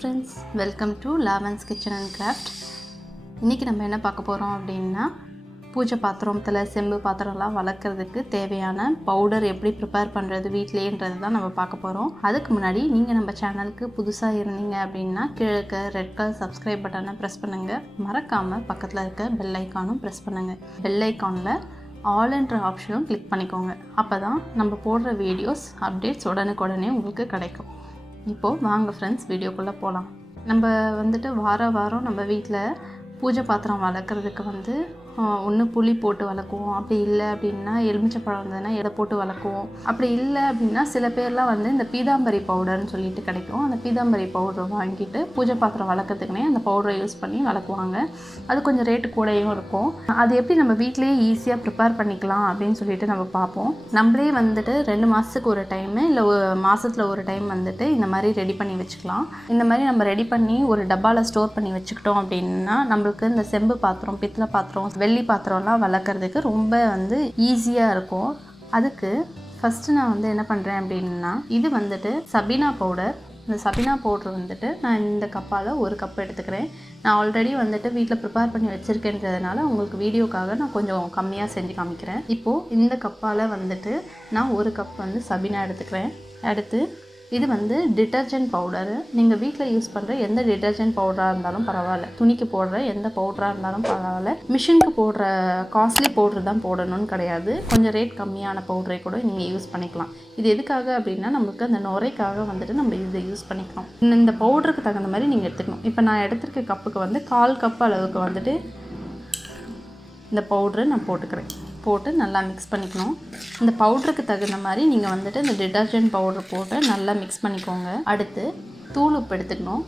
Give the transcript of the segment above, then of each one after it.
friends, welcome to Lavan's Kitchen and Craft. இன்னைக்கு நம்ம என்ன பார்க்க போறோம் அப்படினா பூஜை பாத்திரத்துல செம்பு பாத்திரம்லாம் வளக்கிறதுக்கு தேவையான பவுடர் எப்படி prepare பண்றது வீட்லயேன்றது தான் நம்ம பார்க்க போறோம். அதுக்கு முன்னாடி நீங்க நம்ம சேனலுக்கு புதுசா இருந்தீங்க அப்படினா கீழ இருக்க ரெட் கலர் subscribe பட்டனை பிரஸ் பண்ணுங்க. மறக்காம பக்கத்துல இருக்க bell ஐகானும் பிரஸ் பண்ணுங்க. bell ஐகான்ல all என்ற ஆப்ஷனும் கிளிக் பண்ணிக்கோங்க. அப்பதான் நம்ம போடுற வீடியோஸ் அப்டேட்ஸ் உடனுக்குடனே உங்களுக்கு கிடைக்கும். இப்போ வாங்க फ्रेंड्स வீடியோக்குள்ள போலாம். நம்ம வந்துட்டு வாரம் நம்ம வீட்ல பூஜை பாத்திரம் வளக்கிறதுக்கு வந்து ஒன்னு புளி போட்டு வளக்குவோம். அப்படி இல்ல அப்படினா எலுமிச்சை பழம் வந்தனா எதை போட்டு வளக்குவோம். அப்படி இல்ல அப்படினா சில பேர்லாம் வந்து இந்த பீதாம்பரி பவுடர்னு சொல்லிட்டு கிடைக்கும். அந்த பீதாம்பரி பவுடர் வாங்கிட்டு பூஜை பாத்திரம் வளக்கிறதுக்குனே அந்த பவுடரை யூஸ் பண்ணி வளக்குவாங்க. அது கொஞ்சம் ரேட் கூடயும் இருக்கும். அது எப்படி நம்ம வீட்லயே ஈஸியா prepare பண்ணிக்கலாம் அப்படினு சொல்லிட்டு நம்ம பாப்போம். நம்மளே வந்துட்டு 2 மாசத்துக்கு ஒரு டைம் இல்ல மாசத்துல ஒரு டைம் வந்துட்டு இந்த மாதிரி ரெடி பண்ணி வெச்சுக்கலாம். இந்த மாதிரி நம்ம ரெடி பண்ணி ஒரு டப்பால ஸ்டோர் பண்ணி வெச்சுக்கிட்டோம் அப்படினா நமக்கு இந்த செம்பு பாத்திரம், பித்தளை பாத்திரம், வெள்ளி பாத்திரம்லாம் வளக்கிறதுக்கு ரொம்ப வந்து ஈஸியா இருக்கும். அதுக்கு ஃபர்ஸ்ட் நான் வந்து என்ன பண்றேன் அப்படினா இது வந்துட்டு சபீனா பவுடர். இந்த சபீனா பவுடர் வந்துட்டு நான் இந்த கப்பால ஒரு கப் எடுத்துக்கிறேன். நான் ஆல்ரெடி வந்துட்டு வீட்ல prepare பண்ணி வச்சிருக்கேன்றதனால உங்களுக்கு வீடியோக்காக நான் கொஞ்சம் கம்மியா செஞ்சு காமிக்கிறேன். இப்போ இந்த கப்பால வந்துட்டு நான் ஒரு கப் வந்து சபீனா எடுத்துக்கிறேன். அடுத்து இது வந்து டிடர்ஜென்ட் பவுடர். நீங்க வீட்ல யூஸ் பண்ற எந்த டிடர்ஜென்ட் பவுடரா இருந்தாலும் பரவாயில்லை. துணிக்கு போடுற எந்த பவுடரா இருந்தாலும் பரவாயில்லை. மிஷினுக்கு போடுற காஸ்ட்லி பவுடர் தான் போடணும்னு கிடையாது. கொஞ்சம் ரேட் கம்மியான பவுடரை கூட நீங்க யூஸ் பண்ணிக்கலாம். இது எதுக்காக அப்படினா நமக்கு அந்த நுரைக்காக வந்துட்டு நம்ம இதை யூஸ் பண்ணிக்கலாம். இந்த பவுடருக்கு தகுந்த மாதிரி நீங்க எடுத்துக்கணும். இப்போ நான் எடுத்துக்க கப்புக்கு வந்து 1/4 கப் அளவுக்கு வந்துட்டு இந்த பவுடரை நான் போட்டுக்கிறேன். போட்டு நல்லா மிக்ஸ் பண்ணிக்கணும். இந்த பவுடருக்கு தகுந்த மாதிரி நீங்க வந்துட்டு இந்த டிடர்ஜென்ட் பவுடர் போட்டு நல்லா மிக்ஸ் பண்ணிக்கோங்க. அடுத்து தூள் உப்பு எடுத்துக்கணும்.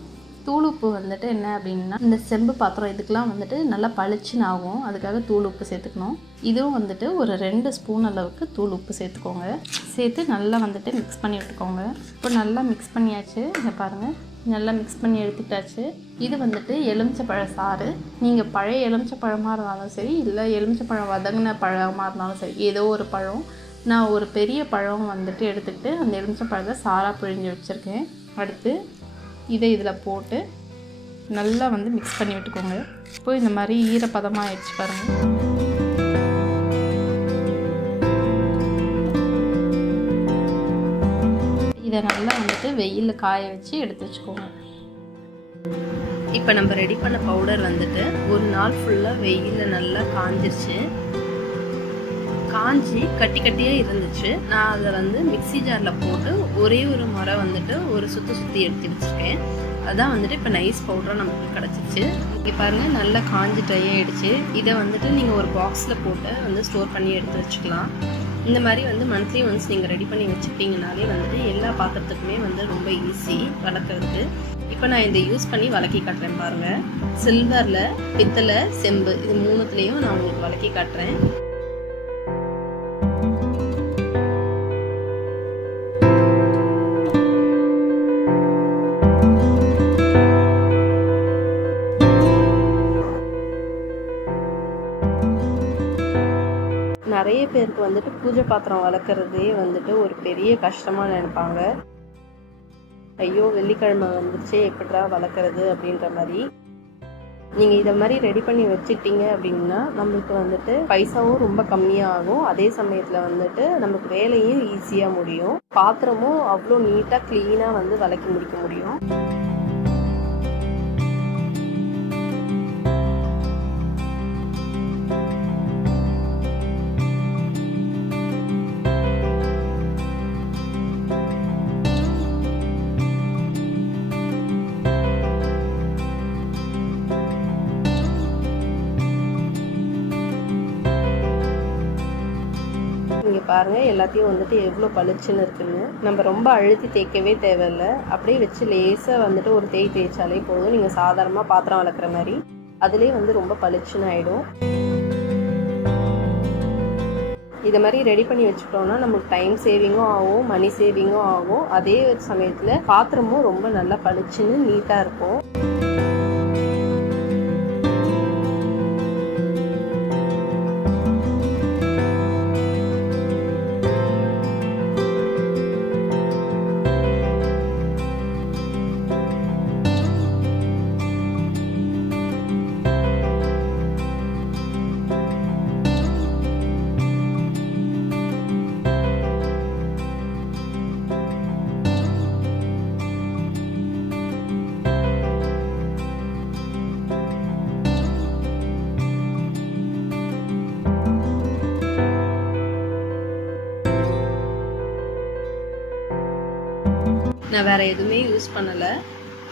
தூள் உப்பு வந்துட்டு என்ன அப்படின்னா இந்த செம்பு பாத்திரம் இதுக்கெல்லாம் வந்துட்டு நல்லா பளிச்சுன்னு ஆகும். அதுக்காக தூள் உப்பு சேர்த்துக்கணும். இதுவும் வந்துட்டு ஒரு 2 ஸ்பூன் அளவுக்கு தூள் உப்பு சேர்த்துக்கோங்க. சேர்த்து நல்லா வந்துட்டு மிக்ஸ் பண்ணி விட்டுக்கோங்க. இப்போ நல்லா மிக்ஸ் பண்ணியாச்சு. இங்க பாருங்க, நல்லா மிக்ஸ் பண்ணி எடுத்துட்டாச்சு. இது வந்துட்டு எலுமிச்சை பழ சாறு. நீங்கள் பழைய எலுமிச்சை பழமாக இருந்தாலும் சரி, இல்லை எலுமிச்சை பழம் வதங்கின பழமாக இருந்தாலும் சரி, ஏதோ ஒரு பழம். நான் ஒரு பெரிய பழம் வந்துட்டு எடுத்துக்கிட்டு அந்த எலுமிச்சை பழத்தை சாராக பிழிஞ்சு வச்சுருக்கேன். அடுத்து இதை இதில் போட்டு நல்லா வந்து மிக்ஸ் பண்ணி விட்டுக்கோங்க. இப்போ இந்த மாதிரி ஈரப்பதமாக ஆயிடுச்சு பாருங்கள். இதை நல்லா வந்துட்டு வெயிலில் காய வச்சு எடுத்து வச்சுக்கோங்க. இப்போ நம்ம ரெடி பண்ண பவுடர் வந்துட்டு ஒரு நாள் ஃபுல்லாக வெயிலில் நல்லா காஞ்சிருச்சு. காஞ்சி கட்டி கட்டியாக இருந்துச்சு. நான் அதை வந்து மிக்ஸி ஜாரில் போட்டு ஒரே ஒரு முறை வந்துட்டு ஒரு சுற்றி எடுத்து வச்சுருக்கேன். அதான் வந்துட்டு இப்போ நைஸ் பவுடராக நமக்கு கிடச்சிச்சு. இங்கே பாருங்கள், நல்லா காஞ்சி ட்ரை ஆகிடுச்சு. இதை வந்துட்டு நீங்கள் ஒரு பாக்ஸில் போட்டு வந்து ஸ்டோர் பண்ணி எடுத்து வச்சுக்கலாம். இந்த மாதிரி வந்து மந்த்லி ஒன்ஸ் நீங்கள் ரெடி பண்ணி வச்சுக்கிட்டீங்கனாலே வந்துட்டு எல்லா பாத்திரத்துக்குமே வந்து ரொம்ப ஈஸி வளர்க்குறதுக்கு. இப்போ நான் இதை யூஸ் பண்ணி வளக்கி காட்டுறேன் பாருங்கள். சில்வரில், பித்தளை, செம்பு இது 3த்துலேயும் நான் உங்களுக்கு வளக்கி காட்டுறேன். நிறைய பேருக்கு வந்துட்டு பூஜை பாத்திரம் வளர்க்குறதே வந்துட்டு ஒரு பெரிய கஷ்டமாக நினைப்பாங்க. ஐயோ வெள்ளிக்கிழமை வந்துருச்சு, எப்படிடா வளர்க்குறது அப்படின்ற மாதிரி. நீங்கள் இதை மாதிரி ரெடி பண்ணி வச்சுக்கிட்டீங்க அப்படின்னா நம்மளுக்கு வந்துட்டு பைசாவும் ரொம்ப கம்மியாக ஆகும். அதே சமயத்தில் வந்துட்டு நமக்கு வேலையும் ஈஸியாக முடியும். பாத்திரமும் அவ்வளோ நீட்டாக க்ளீனாக வந்து விளக்கி முடிக்க முடியும். இங்கே பாருங்கள், எல்லாத்தையும் வந்துட்டு எவ்வளோ பளிச்சுன்னு இருக்குன்னு. நம்ம ரொம்ப அழுத்தி தேய்க்கவே தேவையில்லை. அப்படியே வச்சு லேசாக வந்துட்டு ஒரு தேய்ச்சாலே போதும். நீங்கள் சாதாரணமாக பாத்திரம் வளர்க்குற மாதிரி அதுலேயே வந்து ரொம்ப பளிச்சுன்னு ஆகிடும். இதை மாதிரி ரெடி பண்ணி வச்சுக்கிட்டோம்னா நமக்கு டைம் சேவிங்கும் ஆகும், மணி சேவிங்கும் ஆகும். அதே சமயத்தில் பாத்திரமும் ரொம்ப நல்லா பளிச்சுன்னு நீட்டாக இருக்கும். நான் வேறு எதுவுமே யூஸ் பண்ணலை.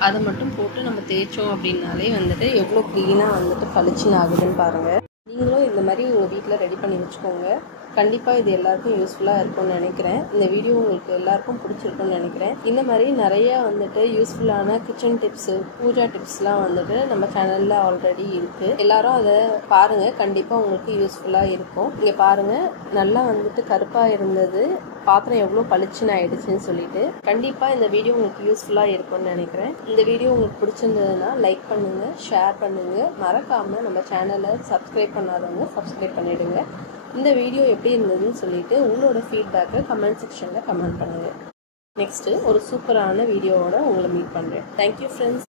அதை மட்டும் போட்டு நம்ம தேய்ச்சோம் அப்படின்னாலே வந்துட்டு எவ்வளோ க்ளீனாக வந்துட்டு பளிச்சுன்னு ஆகுதுன்னு பாருங்கள். நீங்களும் இந்த மாதிரி உங்கள் வீட்டில் ரெடி பண்ணி வச்சுக்கோங்க. கண்டிப்பாக இது எல்லாருக்கும் யூஸ்ஃபுல்லாக இருக்கும்னு நினைக்கிறேன். இந்த வீடியோ உங்களுக்கு எல்லாருக்கும் பிடிச்சிருக்குன்னு நினைக்கிறேன். இந்த மாதிரி நிறையா வந்துட்டு யூஸ்ஃபுல்லான கிச்சன் டிப்ஸு, பூஜா டிப்ஸ்லாம் வந்துட்டு நம்ம சேனலில் ஆல்ரெடி இருக்குது. எல்லாரும் அதை பாருங்கள், கண்டிப்பாக உங்களுக்கு யூஸ்ஃபுல்லாக இருக்கும். இங்கே பாருங்கள், நல்லா வந்துட்டு கருப்பாக இருந்தது, பாத்திரம் எவ்வளோ பளிச்சுன்னு ஆயிடுச்சுன்னு சொல்லிட்டு. கண்டிப்பாக இந்த வீடியோ உங்களுக்கு யூஸ்ஃபுல்லாக இருக்கும்னு நினைக்கிறேன். இந்த வீடியோ உங்களுக்கு பிடிச்சிருந்ததுன்னா லைக் பண்ணுங்கள், ஷேர் பண்ணுங்கள். மறக்காமல் நம்ம சேனலை சப்ஸ்கிரைப் பண்ணாதவங்க சப்ஸ்கிரைப் பண்ணிவிடுங்க. இந்த வீடியோ எப்படி இருந்ததுன்னு சொல்லிட்டு உங்களோட ஃபீட்பேக்கை கமெண்ட் செக்ஷனில் கமெண்ட் பண்ணுங்கள். நெக்ஸ்ட்டு ஒரு சூப்பரான வீடியோவோட உங்களை மீட் பண்ணுறேன். Thank you friends.